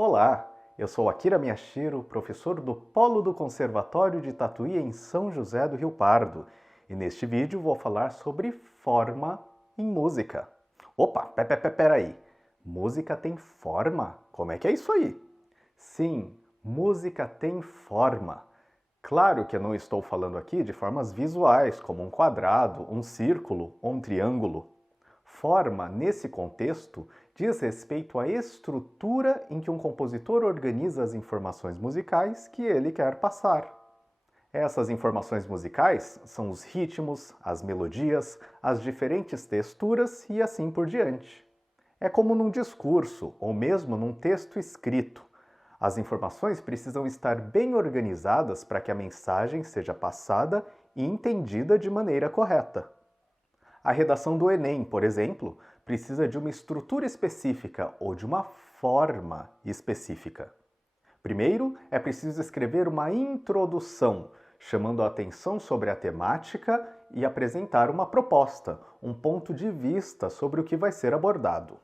Olá, eu sou Akira Miyashiro, professor do Polo do Conservatório de Tatuí em São José do Rio Pardo, e neste vídeo vou falar sobre forma em música. Opa, peraí, música tem forma? Como é que é isso aí? Sim, música tem forma. Claro que eu não estou falando aqui de formas visuais, como um quadrado, um círculo ou um triângulo. Forma, nesse contexto, diz respeito à estrutura em que um compositor organiza as informações musicais que ele quer passar. Essas informações musicais são os ritmos, as melodias, as diferentes texturas e assim por diante. É como num discurso ou mesmo num texto escrito. As informações precisam estar bem organizadas para que a mensagem seja passada e entendida de maneira correta. A redação do Enem, por exemplo, precisa de uma estrutura específica ou de uma forma específica. Primeiro, é preciso escrever uma introdução, chamando a atenção sobre a temática e apresentar uma proposta, um ponto de vista sobre o que vai ser abordado.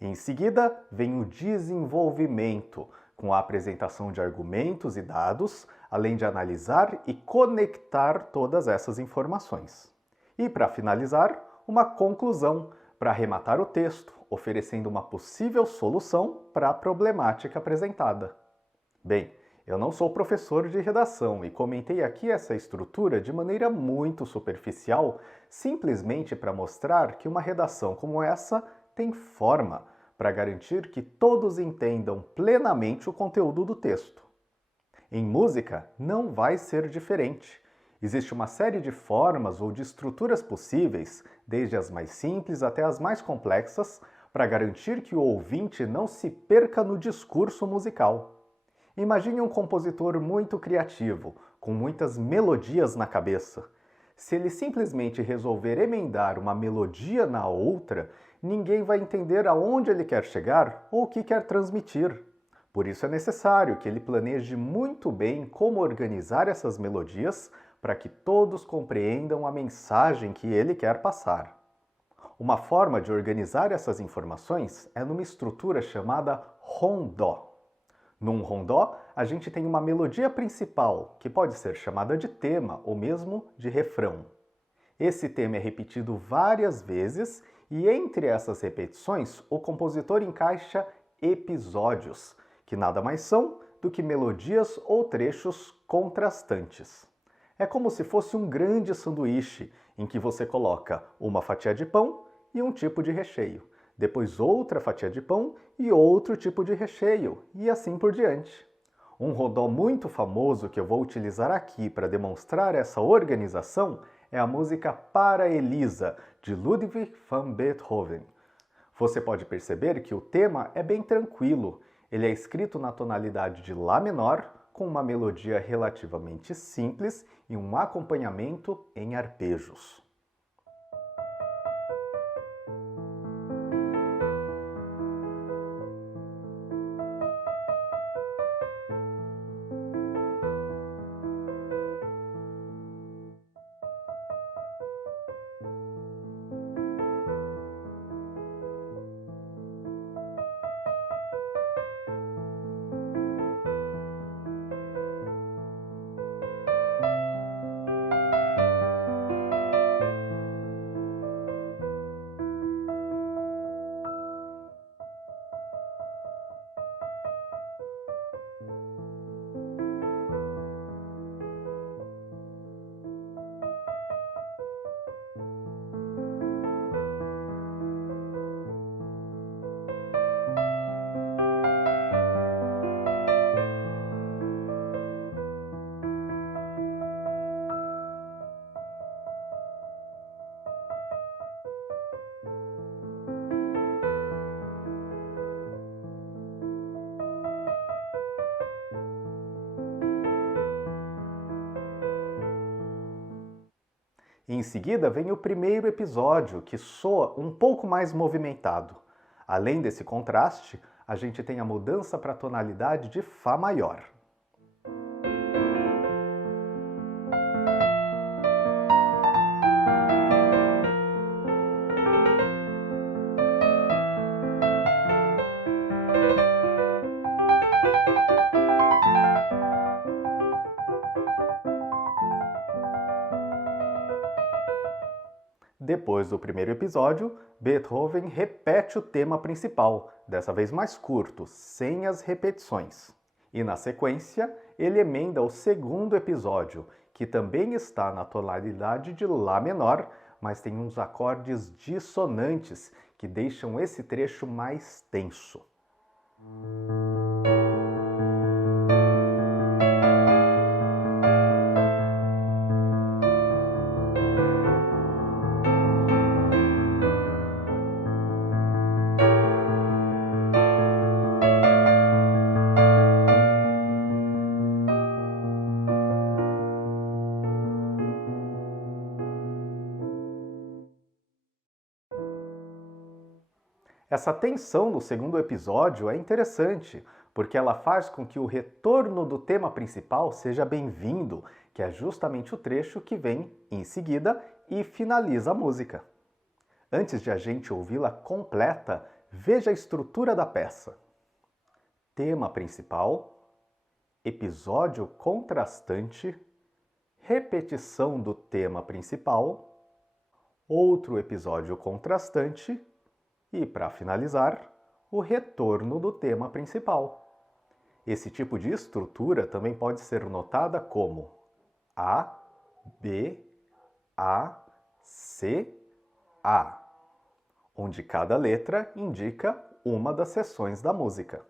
Em seguida, vem o desenvolvimento, com a apresentação de argumentos e dados, além de analisar e conectar todas essas informações. E, para finalizar, uma conclusão, para arrematar o texto, oferecendo uma possível solução para a problemática apresentada. Bem, eu não sou professor de redação e comentei aqui essa estrutura de maneira muito superficial, simplesmente para mostrar que uma redação como essa tem forma, para garantir que todos entendam plenamente o conteúdo do texto. Em música, não vai ser diferente. Existe uma série de formas ou de estruturas possíveis, desde as mais simples até as mais complexas, para garantir que o ouvinte não se perca no discurso musical. Imagine um compositor muito criativo, com muitas melodias na cabeça. Se ele simplesmente resolver emendar uma melodia na outra, ninguém vai entender aonde ele quer chegar ou o que quer transmitir. Por isso é necessário que ele planeje muito bem como organizar essas melodias para que todos compreendam a mensagem que ele quer passar. Uma forma de organizar essas informações é numa estrutura chamada rondó. Num rondó, a gente tem uma melodia principal, que pode ser chamada de tema ou mesmo de refrão. Esse tema é repetido várias vezes e entre essas repetições o compositor encaixa episódios, que nada mais são do que melodias ou trechos contrastantes. É como se fosse um grande sanduíche em que você coloca uma fatia de pão e um tipo de recheio, depois outra fatia de pão e outro tipo de recheio, e assim por diante. Um rodó muito famoso que eu vou utilizar aqui para demonstrar essa organização é a música Para Elisa, de Ludwig van Beethoven. Você pode perceber que o tema é bem tranquilo. Ele é escrito na tonalidade de Lá menor, com uma melodia relativamente simples e um acompanhamento em arpejos. Em seguida vem o primeiro episódio, que soa um pouco mais movimentado. Além desse contraste, a gente tem a mudança para a tonalidade de Fá maior. Depois do primeiro episódio, Beethoven repete o tema principal, dessa vez mais curto, sem as repetições. E na sequência, ele emenda o segundo episódio, que também está na tonalidade de Lá menor, mas tem uns acordes dissonantes que deixam esse trecho mais tenso. Essa tensão no segundo episódio é interessante, porque ela faz com que o retorno do tema principal seja bem-vindo, que é justamente o trecho que vem em seguida e finaliza a música. Antes de a gente ouvi-la completa, veja a estrutura da peça. Tema principal, episódio contrastante, repetição do tema principal, outro episódio contrastante e, para finalizar, o retorno do tema principal. Esse tipo de estrutura também pode ser notada como A, B, A, C, A, onde cada letra indica uma das seções da música.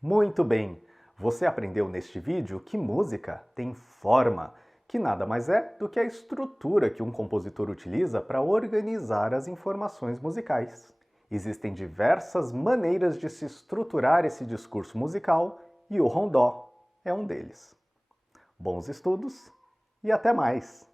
Muito bem! Você aprendeu neste vídeo que música tem forma, que nada mais é do que a estrutura que um compositor utiliza para organizar as informações musicais. Existem diversas maneiras de se estruturar esse discurso musical e o rondó é um deles. Bons estudos e até mais!